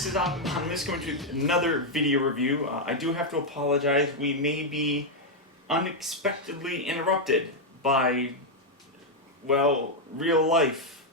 this is Optibotimus coming to another video review. I do have to apologize. We may be unexpectedly interrupted by, well, real life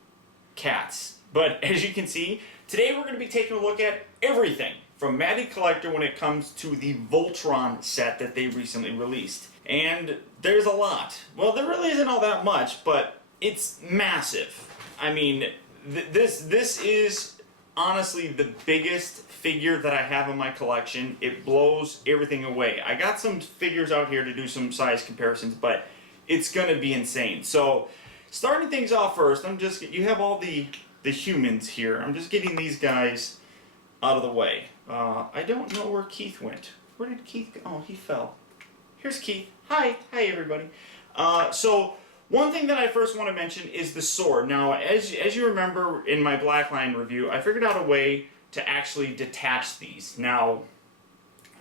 cats. But as you can see, today we're going to be taking a look at everything from Matty Collector when it comes to the Voltron set that they recently released. And there's a lot. Well, there really isn't all that much, but it's massive. I mean, this is honestly the biggest figure that I have in my collection. It blows everything away. I got some figures out here to do some size comparisons, but it's gonna be insane. So starting things off first, you have all the humans here. I'm just getting these guys out of the way. I don't know where Keith went. Where did Keith go? Oh, he fell. Here's Keith. Hi everybody. So one thing that I first want to mention is the sword. Now, as you remember in my Blackline review, I figured out a way to actually detach these. Now,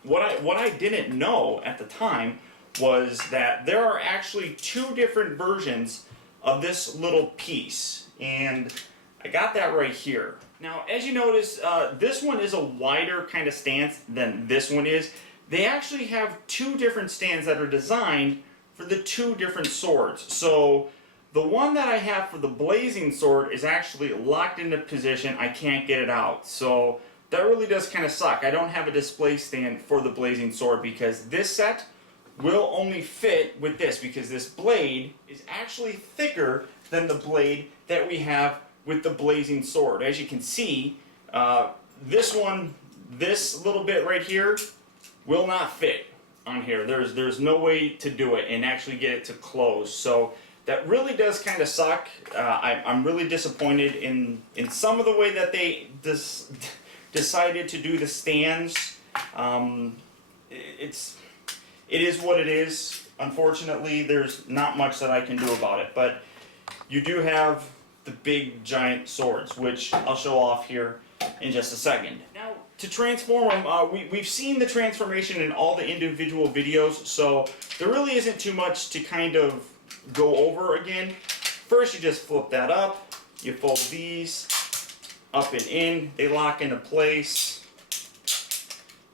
what I didn't know at the time was that there are actually two different versions of this little piece, and I got that right here. Now, as you notice, this one is a wider kind of stance than this one is. They actually have two different stands that are designed for the two different swords. So the one that I have for the blazing sword is actually locked into position. I can't get it out. So that really does kind of suck. I don't have a display stand for the blazing sword because this set will only fit with this, because this blade is actually thicker than the blade that we have with the blazing sword. As you can see, this little bit right here will not fit on here. There's no way to do it and actually get it to close. So that really does kind of suck. I'm really disappointed in some of the way that they decided to do the stands. It is what it is. Unfortunately, there's not much that I can do about it. But you do have the big giant swords, which I'll show off here in just a second. Now, to transform them, we've seen the transformation in all the individual videos, so there really isn't too much to kind of go over again. First, you just flip that up, you fold these up and in, they lock into place.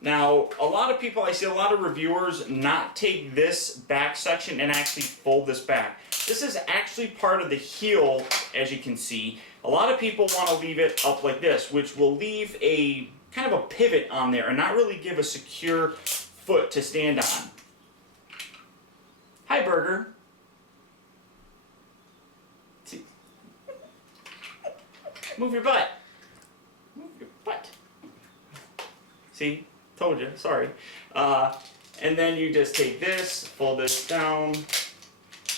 Now, I see a lot of reviewers not take this back section and actually fold this back. This is actually part of the heel, as you can see. A lot of people want to leave it up like this, which will leave a kind of a pivot on there and not really give a secure foot to stand on. Hi, Burger. See? Move your butt. Move your butt. See? Told you. Sorry. And then you just take this, fold this down,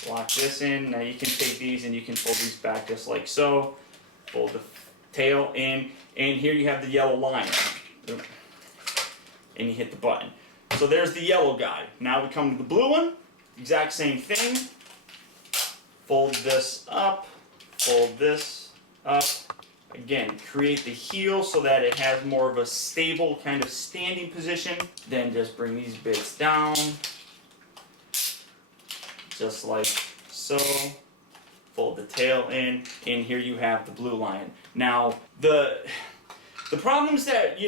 lock this in. Now you can take these and you can fold these back just like so. Fold the tail in, and here you have the yellow line. And you hit the button. So there's the yellow guy. Now we come to the blue one. Exact same thing. Fold this up. Fold this up. Again, create the heel so that it has more of a stable kind of standing position. Then just bring these bits down. Just like so. Fold the tail in, and here you have the blue lion. Now, the problems that,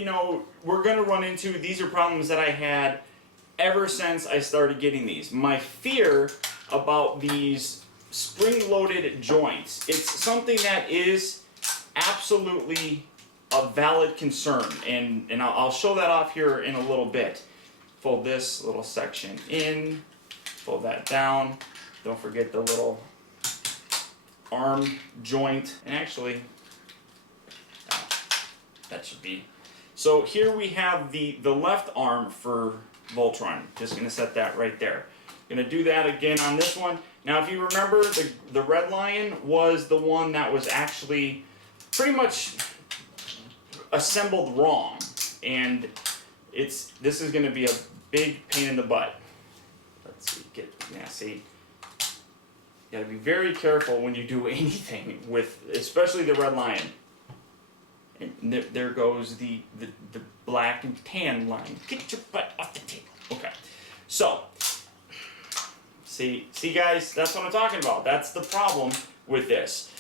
we're going to run into, these are problems that I had ever since I started getting these. My fear about these spring-loaded joints, it's something that is absolutely a valid concern, and I'll show that off here in a little bit. Fold this little section in, fold that down. Don't forget the little arm joint, and actually that should be. So here we have the left arm for Voltron. Just gonna set that right there. Gonna do that again on this one. Now, if you remember, the red lion was the one that was actually pretty much assembled wrong, and this is gonna be a big pain in the butt. Let's see, see. You gotta be very careful when you do anything with, especially the red lion. And there goes the black and tan line. Get your butt off the table. Okay. So, see guys, that's what I'm talking about. That's the problem with this.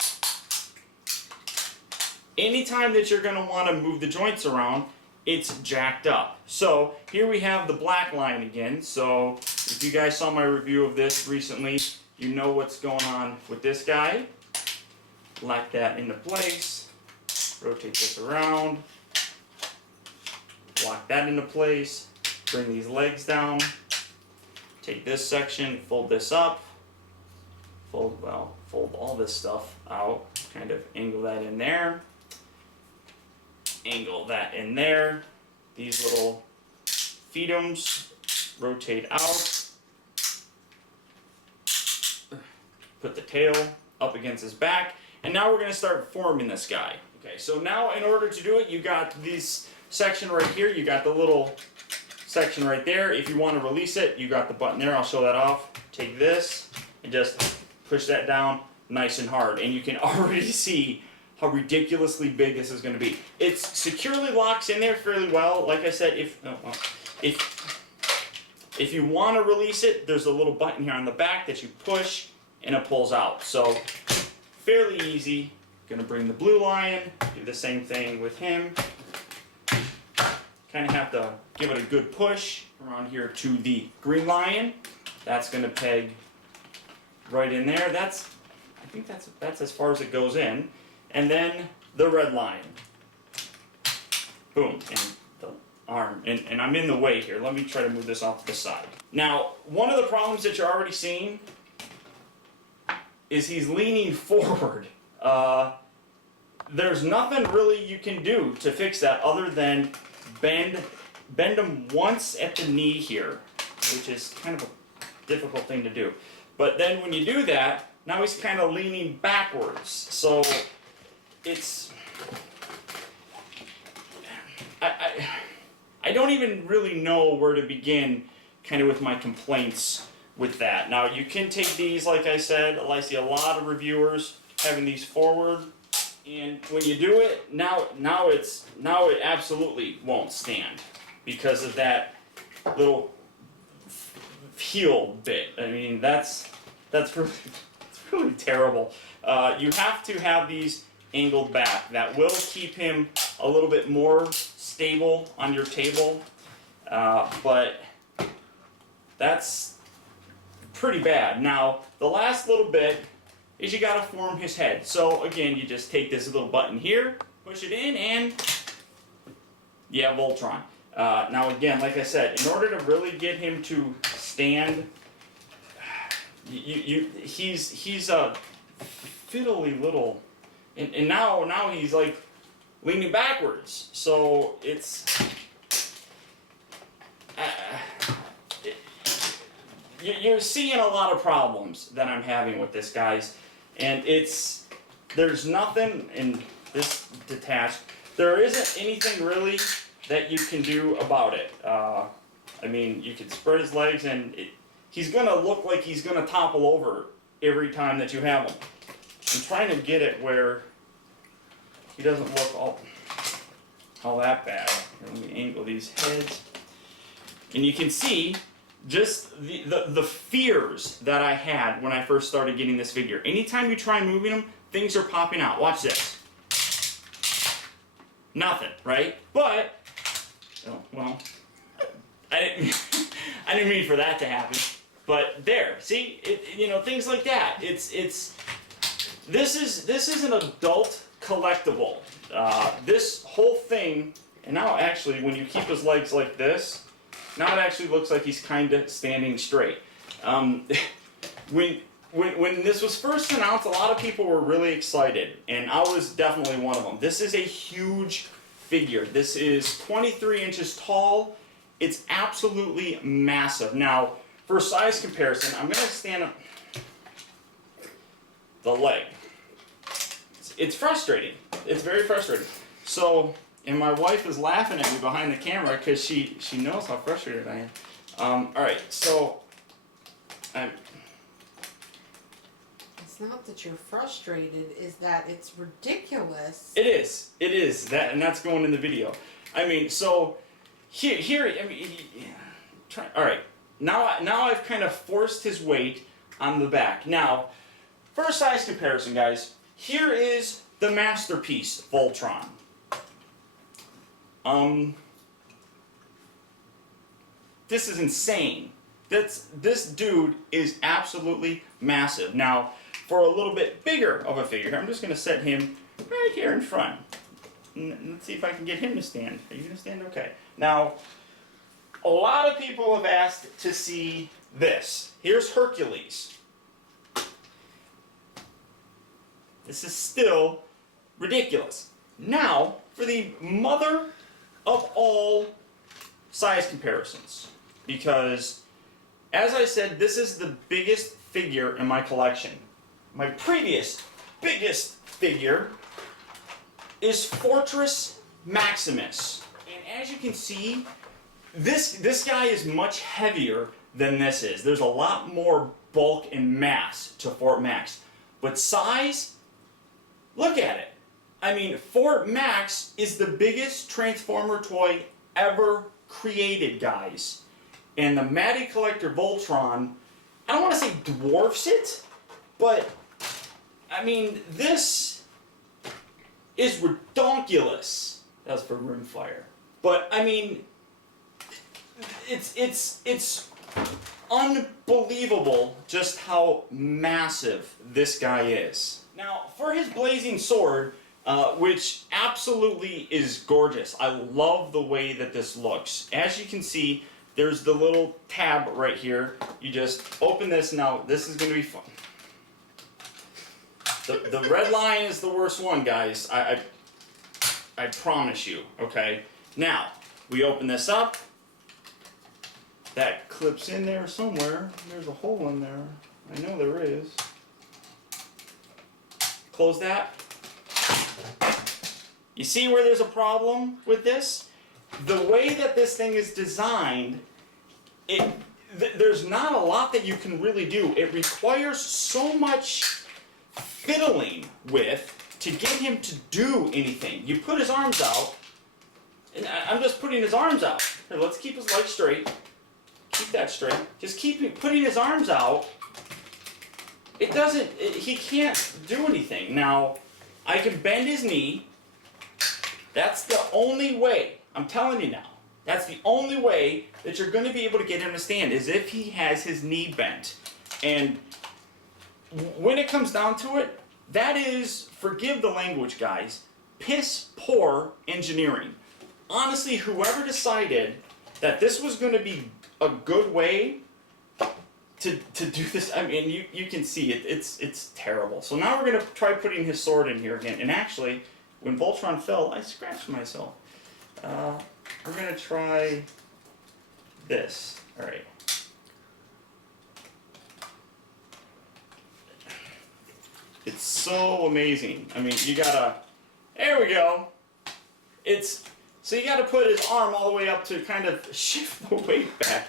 anytime that you're going to want to move the joints around, it's jacked up. So here we have the black line again. So if you guys saw my review of this recently, you know what's going on with this guy. Lock that into place. Rotate this around. Lock that into place. Bring these legs down. Take this section, fold this up. Fold all this stuff out. Kind of angle that in there. Angle that in there. These little feetums rotate out. Put the tail up against his back. And now we're going to start forming this guy. Okay, so now in order to do it, you got this section right here. You got the little section right there. If you want to release it, you got the button there. I'll show that off. Take this and just push that down nice and hard. And you can already see how ridiculously big this is going to be. It securely locks in there fairly well. Like I said, if you want to release it, there's a little button here on the back that you push and it pulls out. So fairly easy. Going to bring the blue lion, do the same thing with him. Kind of have to give it a good push around here to the green lion. That's going to peg right in there. I think that's as far as it goes in. And then the red lion. Boom. And the arm. And I'm in the way here. Let me try to move this off to the side. Now, one of the problems that you're already seeing is he's leaning forward. There's nothing really you can do to fix that other than bend him once at the knee here, which is kind of a difficult thing to do. But then when you do that, now he's kind of leaning backwards. So it's... I don't even really know where to begin kind of with my complaints with that. Now you can take these, like I said, I see a lot of reviewers having these forward, and when you do it, now it absolutely won't stand because of that little heel bit. I mean, that's really terrible. You have to have these angled back. That will keep him a little bit more stable on your table, but that's pretty bad. Now, the last little bit is you gotta form his head. So again, you just take this little button here, push it in, and yeah, Voltron. Now again, like I said, in order to really get him to stand, he's a fiddly little, and now he's like leaning backwards. So it's you're seeing a lot of problems that I'm having with this, guys, and there's nothing in this detached. There isn't anything really that you can do about it. I mean, you could spread his legs, and he's gonna look like he's gonna topple over every time that you have him. I'm trying to get it where he doesn't look all that bad. Here, let me angle these heads, and you can see just the fears that I had when I first started getting this figure. Anytime you try moving them, things are popping out. Watch this. Nothing, right? But, oh, well, I didn't mean for that to happen. But there, see, things like that. This is an adult collectible. This whole thing, and now actually, when you keep his legs like this, now it actually looks like he's kind of standing straight. When this was first announced, a lot of people were really excited, and I was definitely one of them. This is a huge figure. This is 23 inches tall. It's absolutely massive. Now, for size comparison, I'm going to stand up the leg. It's frustrating. It's very frustrating. So, and my wife is laughing at me behind the camera because she knows how frustrated I am. Alright, so it's not that you're frustrated, is that it's ridiculous. It is. And that's going in the video. I mean, so here I mean, alright. Now I've kind of forced his weight on the back. Now, for a size comparison, guys, here is the masterpiece Voltron. This is insane. This dude is absolutely massive. Now, for a little bit bigger of a figure, I'm just going to set him right here in front. Let's see if I can get him to stand. Are you going to stand? Okay. Now, a lot of people have asked to see this. Here's Hercules. This is still ridiculous. Now, for the mother of all size comparisons. Because, as I said, this is the biggest figure in my collection. My previous biggest figure is Fortress Maximus. And as you can see, this guy is much heavier than this is. There's a lot more bulk and mass to Fort Max. But size, look at it. I mean, Fort Max is the biggest Transformer toy ever created, guys. And the Matty Collector Voltron, I don't want to say dwarfs it, but, I mean, this is redonkulous. That was for Rimfire. But, I mean, it's unbelievable just how massive this guy is. Now, for his blazing sword, which absolutely is gorgeous. I love the way that this looks. As you can see, there's the little tab right here. You just open this. Now, this is going to be fun. The red line is the worst one, guys. I promise you, okay? Now, we open this up. That clips in there somewhere. There's a hole in there. I know there is. Close that. You see where there's a problem with this? The way that this thing is designed, there's not a lot that you can really do. It requires so much fiddling with to get him to do anything. You put his arms out, and I'm just putting his arms out. Here, let's keep his legs straight. Keep that straight. Just keep putting his arms out. It doesn't, he can't do anything. Now, I can bend his knee. That's the only way, I'm telling you now, that's the only way that you're going to be able to get him to stand, is if he has his knee bent. And when it comes down to it, that is, forgive the language, guys, piss poor engineering. Honestly, whoever decided that this was going to be a good way to do this, I mean, you can see it, it's terrible. So now we're going to try putting his sword in here again. And actually, when Voltron fell, I scratched myself. We're going to try this. Alright. It's so amazing. I mean, you gotta, there we go. So you gotta put his arm all the way up to kind of shift the weight back.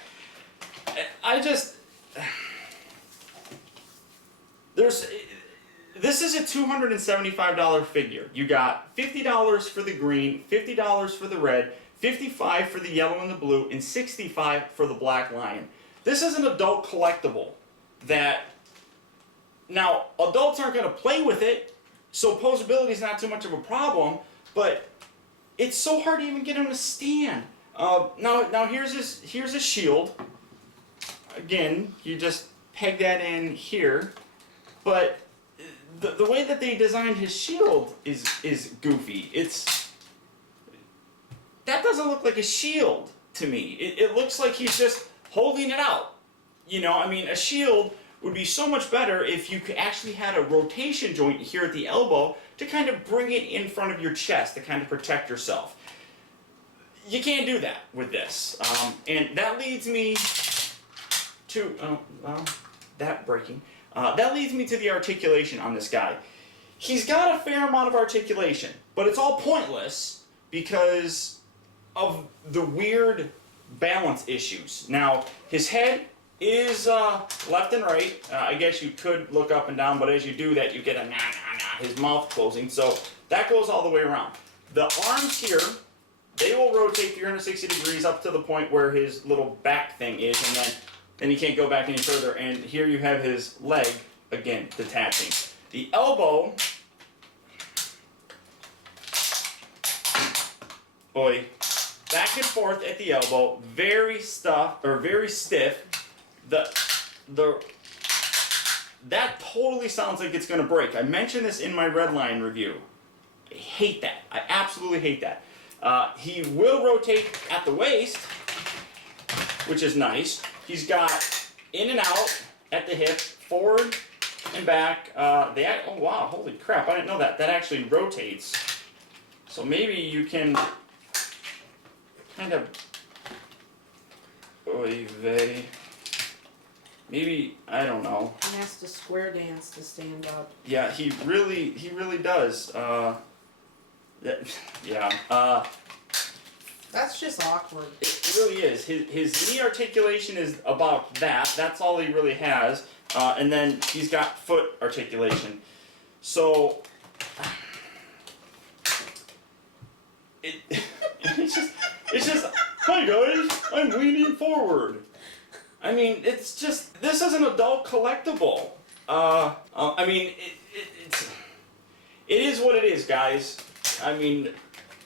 This is a $275 figure. You got $50 for the green, $50 for the red, $55 for the yellow and the blue, and $65 for the black lion. This is an adult collectible that, now, adults aren't going to play with it, so poseability is not too much of a problem, but it's so hard to even get him to stand. Now here's his shield. Again, you just peg that in here, but the way that they designed his shield is goofy. That doesn't look like a shield to me. It looks like he's just holding it out. You know, I mean, a shield would be so much better if you actually had a rotation joint here at the elbow to kind of bring it in front of your chest to kind of protect yourself. You can't do that with this. And that leads me to, that leads me to the articulation on this guy. He's got a fair amount of articulation, but it's all pointless because of the weird balance issues. Now, his head is left and right. I guess you could look up and down, but as you do that, you get a his mouth closing. So that goes all the way around. The arms here, they will rotate 360 degrees up to the point where his little back thing is, and then you can't go back any further. And here you have his leg, again, detaching. The elbow oi, back and forth at the elbow, very stiff. That totally sounds like it's going to break. I mentioned this in my red line review. I hate that. I absolutely hate that. He will rotate at the waist, which is nice. He's got in and out at the hip, forward and back. Oh wow, holy crap, I didn't know that. That actually rotates. So maybe you can kind of, oy vey. Maybe, I don't know. He has to square dance to stand up. Yeah, he really does. That's just awkward. It really is. His knee articulation is about that. That's all he really has. And then he's got foot articulation. So it's just hi guys, I'm leaning forward. I mean, it's just, this is an adult collectible. I mean, it is what it is, guys. I mean,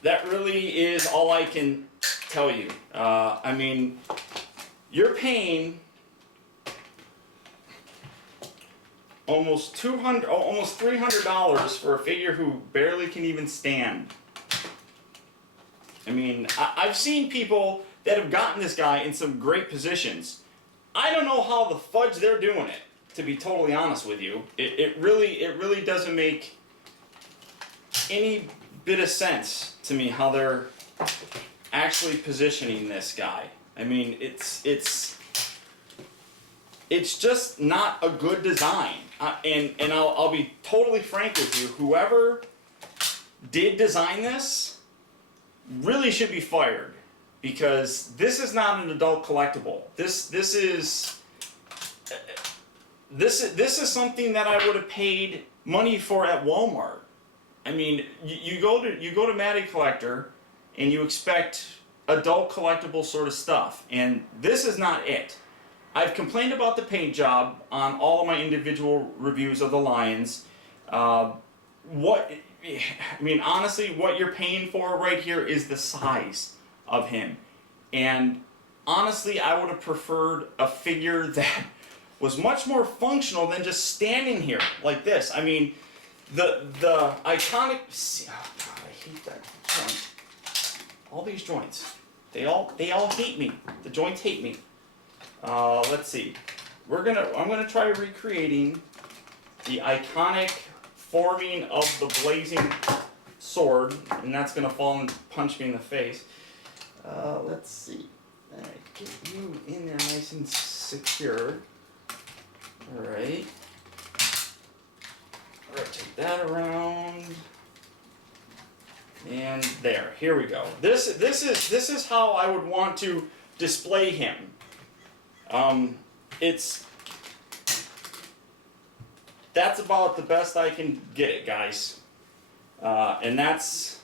that really is all I can tell you. I mean, you're paying almost $300 for a figure who barely can even stand. I mean, I've seen people that have gotten this guy in some great positions. I don't know how the fudge they're doing it, to be totally honest with you. It really doesn't make any bit of sense to me how they're actually positioning this guy. I mean, it's just not a good design. And I'll be totally frank with you. Whoever did design this really should be fired, because this is not an adult collectible. This is something that I would have paid money for at Walmart. I mean, you go to Matty Collector and you expect adult collectible sort of stuff, and this is not it. I've complained about the paint job on all of my individual reviews of the Lions. Honestly, what you're paying for right here is the size of him. And honestly, I would have preferred a figure that was much more functional than just standing here like this. I mean, the iconic, oh God, I hate that joint. All these joints, they all hate me. The joints hate me. Let's see. I'm gonna try recreating the iconic forming of the blazing sword, and that's gonna fall and punch me in the face. Let's see. Alright, get you in there nice and secure. Alright. Rotate that around. And there. Here we go. This is how I would want to display him. That's about the best I can get it, guys. And that's,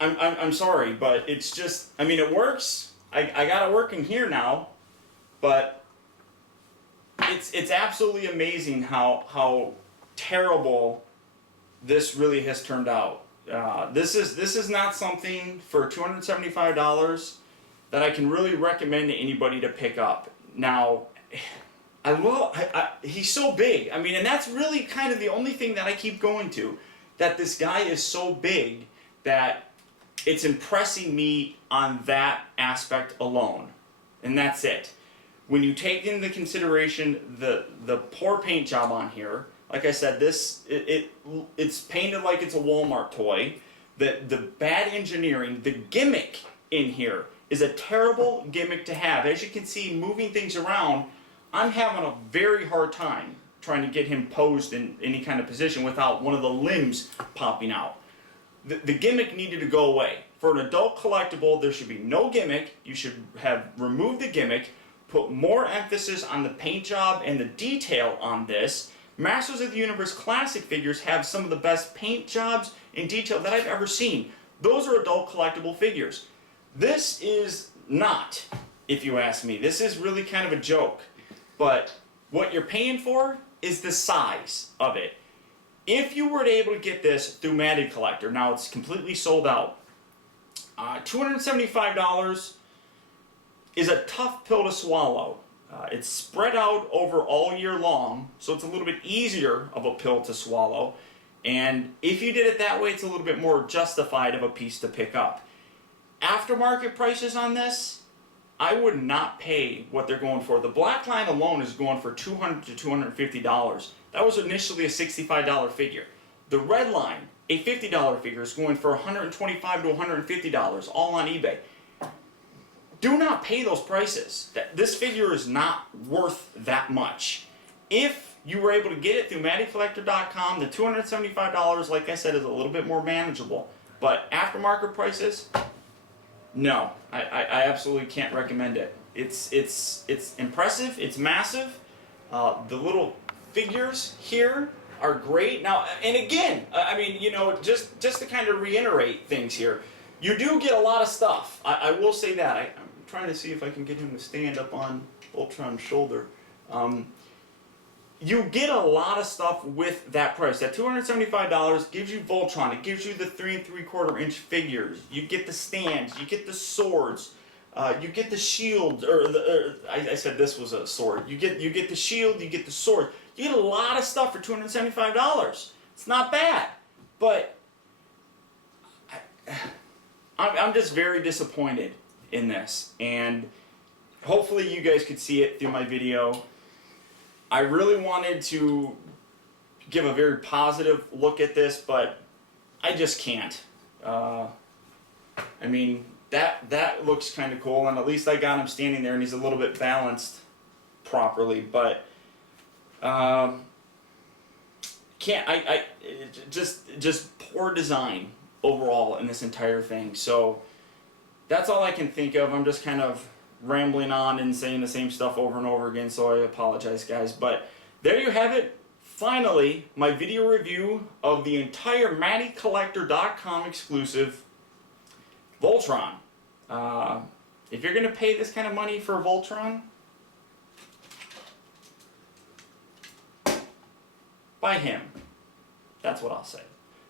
I'm sorry, but it's just, I mean, it works. I got it working here now, but it's absolutely amazing how terrible this really has turned out. This is not something for $275 that I can really recommend to anybody to pick up. Now, he's so big. I mean, and that's really kind of the only thing that I keep going to, that this guy is so big that it's impressing me on that aspect alone. And that's it. When you take into consideration the poor paint job on here, like I said, it's painted like it's a Walmart toy. The bad engineering, the gimmick in here is a terrible gimmick to have. As you can see, moving things around, I'm having a very hard time trying to get him posed in any kind of position without one of the limbs popping out. The gimmick needed to go away. For an adult collectible, there should be no gimmick. You should have removed the gimmick, put more emphasis on the paint job and the detail on this. Masters of the Universe Classic figures have some of the best paint jobs and detail that I've ever seen. Those are adult collectible figures. This is not, if you ask me. This is really kind of a joke. But what you're paying for is the size of it. if you were able to get this through Matty Collector, now it's completely sold out. $275 is a tough pill to swallow. It's spread out over all year long, so it's a little bit easier of a pill to swallow. And if you did it that way, it's a little bit more justified of a piece to pick up. Aftermarket prices on this, I would not pay what they're going for. The black line alone is going for $200 to $250. That was initially a $65 figure. The red line, a $50 figure, is going for $125 to $150, all on eBay. Do not pay those prices. This figure is not worth that much. If you were able to get it through MattyCollector.com, the $275, like I said, is a little bit more manageable. But aftermarket prices, no, I absolutely can't recommend it. It's impressive. It's massive. The little figures here are great. Now, and again, I mean, you know, just to kind of reiterate things here, you do get a lot of stuff. I will say that. I'm trying to see if I can get him to stand up on Voltron's shoulder. You get a lot of stuff with that price. That $275 gives you Voltron. It gives you the 3 3/4 inch figures. You get the stands. You get the swords. You get the shield. I said this was a sword. You get the shield. You get the sword. You get a lot of stuff for $275. It's not bad, but I'm just very disappointed in this. And hopefully you guys could see it through my video. I really wanted to give a very positive look at this, but I just can't. I mean, that looks kind of cool, and at least I got him standing there, and he's a little bit balanced properly. But just poor design overall in this entire thing. So that's all I can think of. I'm just kind of rambling on and saying the same stuff over and over again, so I apologize, guys. But there you have it. Finally, my video review of the entire MattyCollector.com exclusive Voltron. If you're going to pay this kind of money for a Voltron, buy him. That's what I'll say.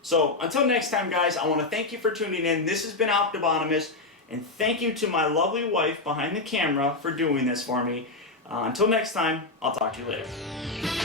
So, until next time, guys, I want to thank you for tuning in. This has been Optibotimus. And thank you to my lovely wife behind the camera for doing this for me. Until next time, I'll talk to you later.